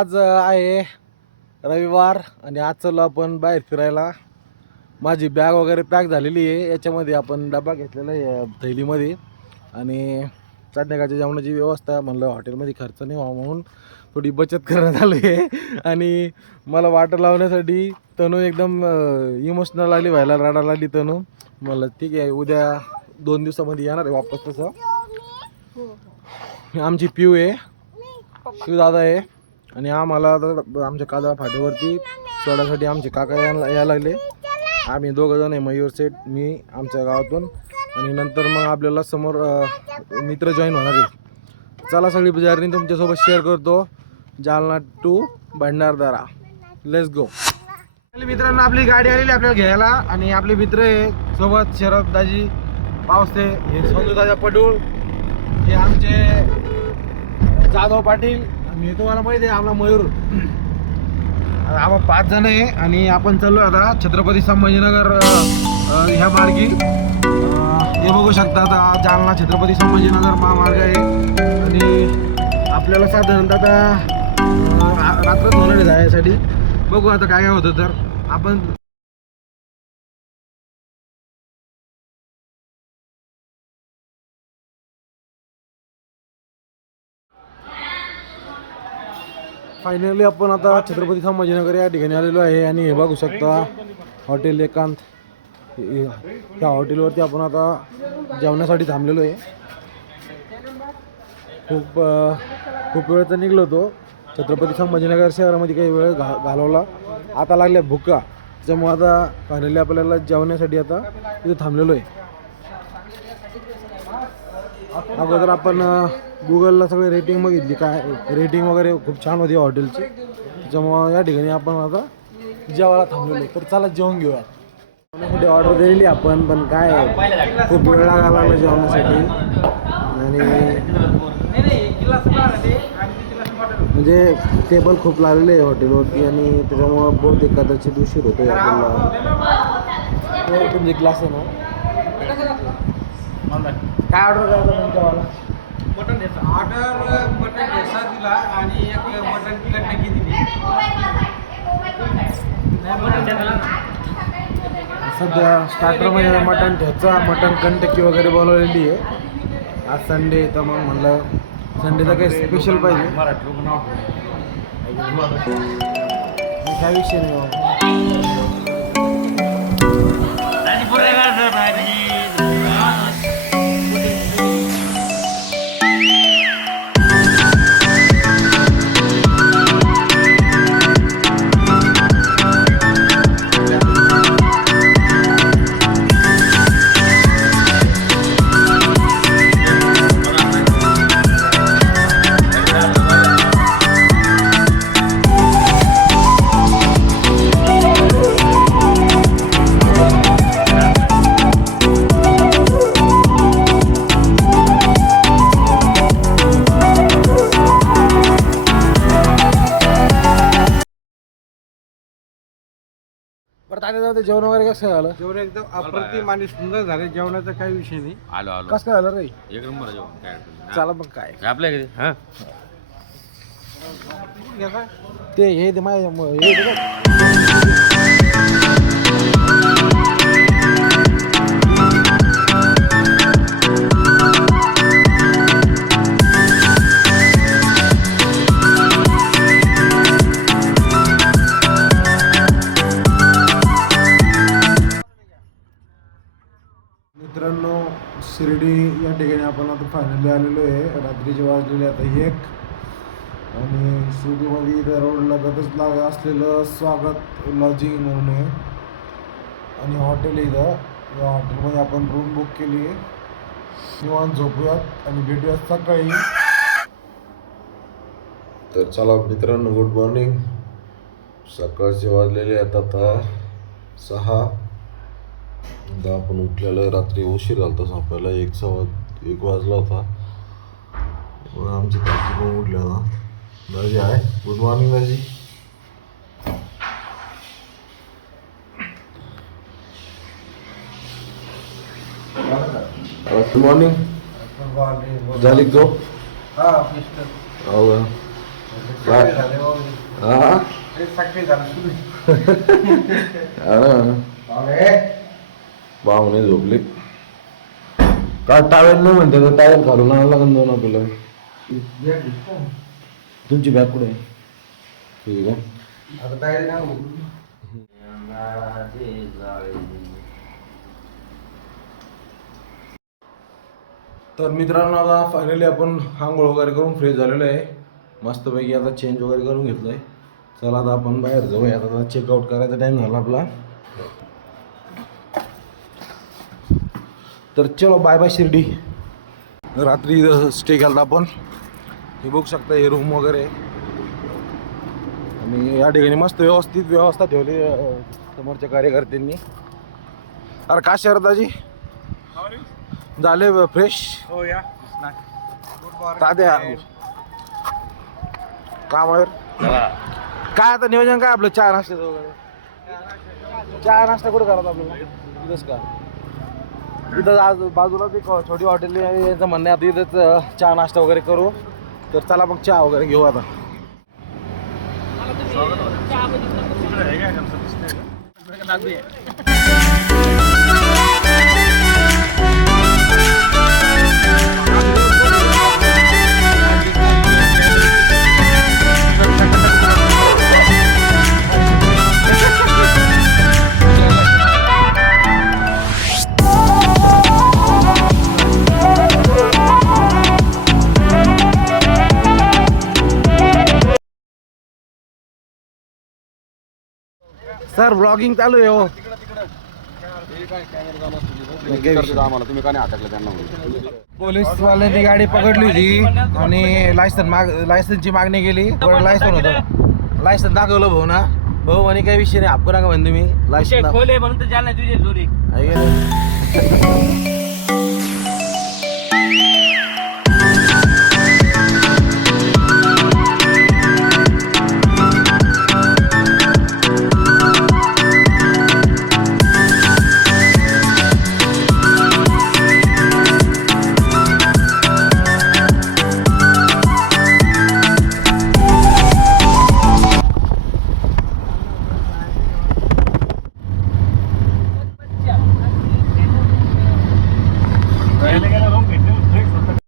आज आहे रविवार आणि आज चाललो आपण बाहेर फिरायला. माझी बॅग वगैरे पॅक झालेली आहे. याच्यामध्ये आपण डबा घेतलेला आहे थैलीमध्ये आणि संध्याकाळच्या जेवणाची व्यवस्था म्हणलं हॉटेलमध्ये खर्च नाही व्हावा म्हणून थोडी बचत करण्यात आली आहे. आणि मला वाट लावण्यासाठी तनू एकदम इमोशनल आली, व्हायला रडायला आली तनू. म्हणलं ठीक आहे उद्या 2 दिवसामध्ये येणार आहे वापस. तसं आमची पिऊ आहे, शिव दादा आहे आणि आम्हाला आमच्या कादा फाट्यावरती सोडासाठी आमचे काका यायला लागले. आम्ही दोघं जण आहे, मयूर सेठ, मी आमच्या गावातून आणि नंतर मग आपल्याला समोर मित्र जॉईन होणार आहे. चला सगळी जर्नी तुमच्यासोबत शेअर करतो, Jalna to Bhandardara. Let's go. मित्रांनो आपली गाडी आलेली आपल्याला घ्यायला आणि आपले मित्र आहे सोबत शरद दाजी पावसे, हे संजू दादा पडूळ, हे आमचे जाधव पाटील आणि तुम्हाला माहिती आहे आपला मयूर. आपण 5 जण आहे आणि आपण चाललो आता छत्रपती संभाजीनगर ह्या मार्गी. हे बघू शकता आता जालना छत्रपती संभाजीनगर महामार्ग आहे आणि आपल्याला साधारणतः आता रात्रच होणार आहे जाण्यासाठी. बघू आता काय काय होतं. तर आपण फायनली आपण आता छत्रपती संभाजीनगर या ठिकाणी आलेलो आहे आणि हे बघू शकता हॉटेल एकांत. त्या हॉटेलवरती आपण आता जेवणासाठी थांबलेलो आहे. खूप वेळ तर निघलो होतो. छत्रपती संभाजीनगर शहरामध्ये काही वेळ घालवला. आता लागल्या भुका, त्याच्यामुळे आता फायनली आपल्याला जेवण्यासाठी आता इथे थांबलेलो आहे. अगोदर आपण गुगलला सगळे रेटिंग बघितली, काय रेटिंग वगैरे खूप छान होती हॉटेलची, त्याच्यामुळं या ठिकाणी आपण आता जेवायला थांबलेलो. तर चला जेवण घेऊया. जेवणासाठी ऑर्डर दिलेली आपण, पण काय खूप वेळ लागला जेवणासाठी आणि म्हणजे टेबल खूप लागलेले आहे हॉटेलवरती आणि त्याच्यामुळं बहुतेक कदाचित उशीर होतो आहे आपल्याला. तुमचे ग्लास आहे ना, काय ऑर्डर करायचं तुमच्यावाला? मटन ठेचा ऑर्डर, मटन ठेचा दिला आणि एक मटन कंटकी दिली. सध्या स्टार्टरमध्ये मटन ठेचा, मटन कंटकी वगैरे बोलवलेली आहे. आज संडे तर मग म्हणलं संडेचा काही स्पेशल पाहिजे. काय विषय नाही. बरं तात्या जाऊ, जेवण वगैरे कसं काय झालं? जेवण एकदम अप्रतिम आणि सुंदर झाले. जेवणाचा काही विषय नाही. आलो आलो कसं काय झालं रे? एक नंबर जेवण काय अडचण नाही. चला मग काय आपल्या घरी हा ते हे ते माझ्या हे ते बघ. मित्रांनो शिर्डी या ठिकाणी आपण आता फायनली आलेलो आहे. रात्रीचे वाजलेले आता 1 आणि शिर्डीमध्ये इथं रोड लगतच असलेलं स्वागत लॉजिंग म्हणून आहे आणि हॉटेल इथं. या हॉटेलमध्ये आपण रूम बुक केली आहे. निवांत झोपूयात आणि भेटूयात सकाळी. तर चला मित्रांनो, गुड मॉर्निंग. सकाळचे वाजलेले आता 6. आता आपण उठलेलं आहे. रात्री उशीर झाला होता झोपायला, 1 वाजला होता. आमची ताजी पण उठले ना. दाजी आहे. गुड मॉर्निंग दाजी. Good morning. झाली झोप? हा हो. हा सक्सेस झालं सुरू. पाहुणे झोपले काय टावेल नाही म्हणते तर टावेल घालून आणायला लागेल दोन आपल्याला. तुमची बॅग कुठे आहे? ठीक आहे. आता काय काय तर मित्रांनो आता फायनली आपण आंघोळ वगैरे करून फ्रेश झालेलो आहे. मस्तपैकी आता चेंज वगैरे करून घेतलं आहे. चला आता आपण बाहेर जाऊया. आता चेकआउट करायचा टाईम झाला आपला. तर चलो बाय बाय शिर्डी. रात्री स्टे केला आपण. हे बघू शकता हे रूम वगैरे आणि या ठिकाणी मस्त व्यवस्थित व्यवस्था ठेवली समोरच्या कार्यकर्त्यांनी. अरे का शरदाजी झाले फ्रेश हो या तात्या कामावर काय आता नियोजन काय आपलं चहा नाश्त्याचं वगैरे? चहा नाश्ता कुठं करत आपल्याला इथंच का? इथं आज बाजूलाच एक छोटी हॉटेल आहे. याचं म्हणणं आहे आता इथंच चहा नाश्ता वगैरे करू. तर चला मग चहा वगैरे घेऊ आता. सर ब्लॉगिंग चालू आहे हो. तुम्ही का नाही अटकलं त्यांना? पोलीसवाल्यांनी गाडी पकडली होती आणि लायसनची मागणी केली. लायसन होतं. लायसन दाखवलं भाऊ ना. भाऊ म्हणे काही विषय नाही. आपको नका म्हणते मी लायसन खोले म्हणून तर जालना तुझे जोरी. आहे.